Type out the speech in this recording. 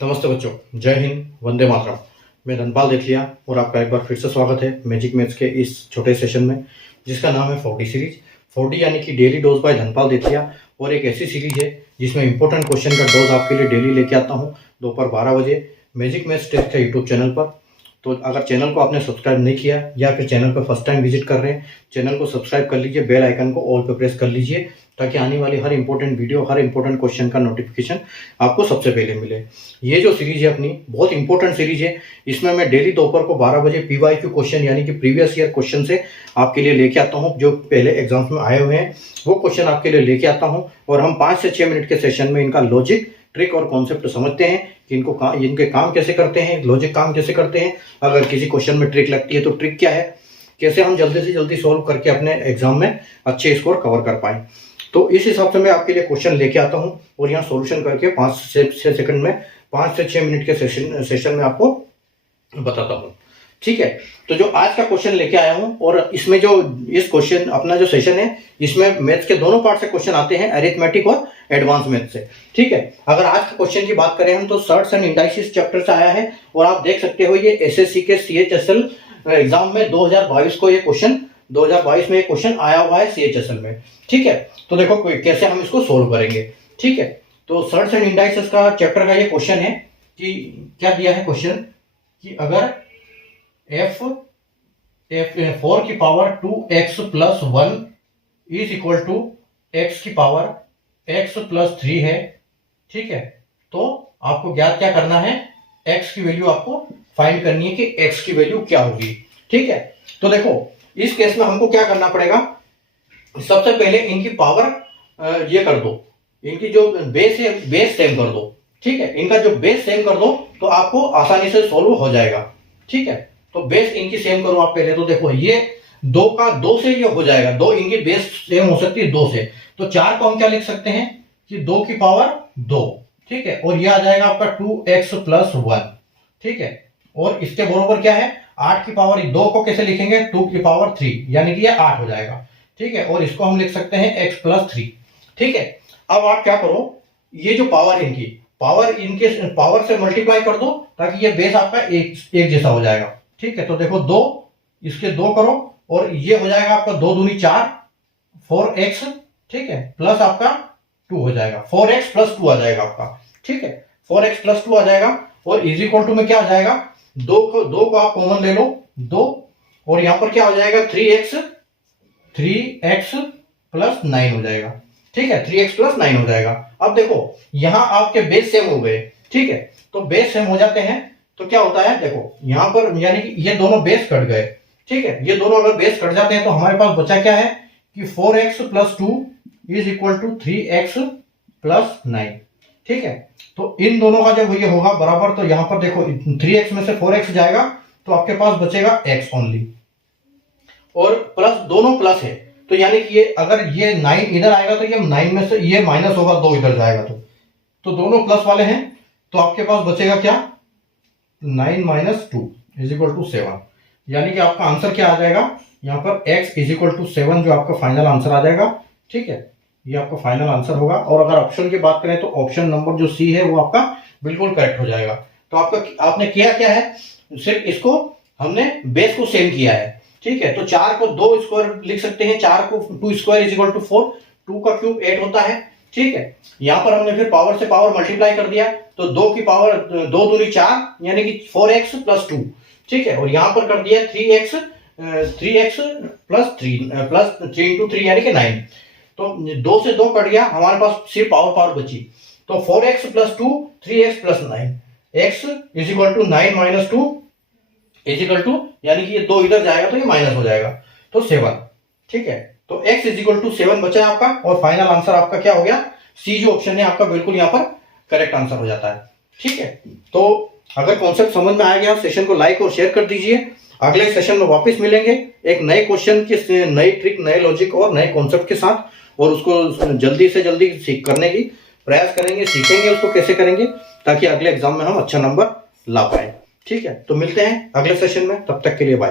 नमस्ते बच्चों, जय हिंद, वंदे मातरम। मैं धनपाल देखलिया और आपका एक बार फिर से स्वागत है मैजिक मैथ्स के इस छोटे सेशन में, जिसका नाम है 4D सीरीज। 4D यानी कि डेली डोज बाय धनपाल देखलिया, और एक ऐसी सीरीज है जिसमें इंपॉर्टेंट क्वेश्चन का डोज आपके लिए डेली लेके आता हूँ दोपहर 12 बजे मैजिक मैथ्स टेस्ट के यूट्यूब चैनल पर। तो अगर चैनल को आपने सब्सक्राइब नहीं किया या फिर चैनल पर फर्स्ट टाइम विजिट कर रहे हैं, चैनल को सब्सक्राइब कर लीजिए, बेल आइकन को ऑल पे प्रेस कर लीजिए, ताकि आने वाली हर इंपॉर्टेंट वीडियो, हर इंपॉर्टेंट क्वेश्चन का नोटिफिकेशन आपको सबसे पहले मिले। ये जो सीरीज है अपनी बहुत इंपॉर्टेंट सीरीज है। इसमें मैं डेली दोपहर को 12 बजे PYQ क्वेश्चन यानी कि प्रीवियस ईयर क्वेश्चन से आपके लिए लेके आता हूँ। जो पहले एग्जाम्स में आए हुए हैं वो क्वेश्चन आपके लिए लेके आता हूँ, और हम 5 से 6 मिनट के सेशन में इनका लॉजिक, ट्रिक और कॉन्सेप्ट समझते हैं कि इनके काम कैसे करते हैं, लॉजिक काम कैसे करते हैं, अगर किसी क्वेश्चन में ट्रिक लगती है तो ट्रिक क्या है, कैसे हम जल्दी से जल्दी सोल्व करके अपने एग्जाम में अच्छे स्कोर कवर कर पाएं। तो इस हिसाब से मैं आपके लिए क्वेश्चन लेके आता हूं और यहाँ सॉल्यूशन करके 5 से 6 सेकंड में, 5 से 6 मिनट के सेशन में आपको बताता हूं। ठीक है, तो जो आज का क्वेश्चन लेके आया हूं, और इसमें जो इस क्वेश्चन अपना जो सेशन है, इसमें मैथ्स के दोनों पार्ट से क्वेश्चन आते हैं, अरिथमेटिक और एडवांस मैथ्स से। ठीक है, अगर आज के क्वेश्चन की बात करें हम तो सर्ट्स एंड इंडाइसिस चैप्टर से आया है, और आप देख सकते हो ये SSC के CHSL एग्जाम में 2022 को ये क्वेश्चन 2022 में ये क्वेश्चन आया हुआ है CHSL में। ठीक है, तो देखो कैसे हम इसको सोल्व करेंगे। ठीक है, तो सर्ट्स एंड इंडाइसिस का चैप्टर का ये क्वेश्चन है कि क्या दिया है क्वेश्चन कि अगर f 4 की power 2x plus 1 is equal to x की पावर x प्लस 3 है। ठीक है, तो आपको ज्ञात क्या करना है, x की वैल्यू आपको फाइंड करनी है कि x की वैल्यू क्या होगी। ठीक है, तो देखो इस केस में हमको क्या करना पड़ेगा, सबसे पहले इनकी पावर ये कर दो, इनकी जो बेस है बेस सेम कर दो। ठीक है, इनका जो बेस सेम कर दो तो आपको आसानी से सोल्व हो जाएगा। ठीक है, तो बेस इनकी सेम करो आप पहले। तो देखो ये 2 का 2 से ये हो जाएगा, 2 इनकी बेस सेम हो सकती है 2 से, तो 4 को हम क्या लिख सकते हैं कि 2 की पावर 2। ठीक है, और ये आ जाएगा आपका 2x प्लस 1। ठीक है, और इसके बरोबर क्या है, 8 की पावर 2 को कैसे लिखेंगे, 2 की पावर 3, यानी कि ये 8 हो जाएगा। ठीक है, और इसको हम लिख सकते हैं x प्लस 3। ठीक है, अब आप क्या करो, ये जो पावर इनकी इनके पावर से मल्टीप्लाई कर दो, ताकि ये बेस आपका एक जैसा हो जाएगा। ठीक है, तो देखो 2 इसके 2 करो, और ये हो जाएगा आपका 2 दूनी 4, 4x। ठीक है, प्लस आपका 2 हो जाएगा, 4x प्लस 2 आ जाएगा आपका। ठीक है, 4x प्लस 2 आ जाएगा, और इज इक्वल टू में क्या आ जाएगा, 2 को आप कॉमन ले लो 2, और यहां पर क्या हो जाएगा 3x प्लस 9 हो जाएगा। ठीक है, 3x प्लस 9 हो जाएगा। अब देखो यहां आपके बेस सेम हो गए। ठीक है, तो बेस सेम हो जाते हैं तो क्या होता है, देखो यहां पर यानी कि ये दोनों बेस कट गए। ठीक है, ये दोनों अगर बेस कट जाते हैं तो हमारे पास बचा क्या है कि 4x plus 2 is equal to 3x plus 9। ठीक है, तो इन दोनों का जब ये होगा बराबर, तो यहां पर देखो 3x में से 4x जाएगा तो आपके पास बचेगा x ओनली, और प्लस दोनों प्लस है, तो यानी कि ये अगर ये 9 इधर आएगा तो ये 9 में से ये माइनस होगा, 2 इधर जाएगा तो दोनों प्लस वाले हैं, तो आपके पास बचेगा क्या, 9 माइनस 2 इज इक्वल टू 7। यानी कि आपका आंसर क्या आ जाएगा, यहाँ पर x इज इक्वल टू 7 जो आपका फाइनल आंसर आ जाएगा। ठीक है, ये आपका फाइनल आंसर होगा। और अगर ऑप्शन की बात करें तो ऑप्शन नंबर जो C है वो आपका बिल्कुल करेक्ट हो जाएगा। तो आपने किया क्या है, सिर्फ इसको हमने बेस को सेम किया है। ठीक है, तो 4 को 2 स्क्वायर लिख सकते हैं, 4 को 2 स्क्वायर इज इक्वल टू 4, 2 का क्यूब 8 होता है। ठीक है, यहां पर हमने फिर पावर से पावर मल्टीप्लाई कर दिया, तो 2 की पावर 2 दूनी 4, यानी कि 4x प्लस 2। ठीक है, और यहां पर कर दिया 3x प्लस 3 इंटू 3 यानी कि 9, तो 2 से 2 कट गया, हमारे पास सिर्फ पावर बची, तो 4x plus 2 3x plus 9, x is equal to 9 minus 2 is equal to, यानी कि ये 2 इधर जाएगा तो ये माइनस हो जाएगा, तो 7। ठीक है, तो x इज इक्वल टू 7 बचा है आपका, और फाइनल आंसर आपका क्या हो गया, C जो ऑप्शन है आपका बिल्कुल यहाँ पर करेक्ट आंसर हो जाता है। ठीक है, तो अगर कॉन्सेप्ट समझ में आ गया, सीशन को लाइक और शेयर कर दीजिए। अगले सेशन में वापस मिलेंगे एक नए क्वेश्चन की, नई ट्रिक, नए लॉजिक और नए कॉन्सेप्ट के साथ, और उसको जल्दी से जल्दी करने की प्रयास करेंगे, सीखेंगे उसको कैसे करेंगे, ताकि अगले एग्जाम में हम अच्छा नंबर ला पाए। ठीक है, तो मिलते हैं अगले सेशन में, तब तक के लिए बाय।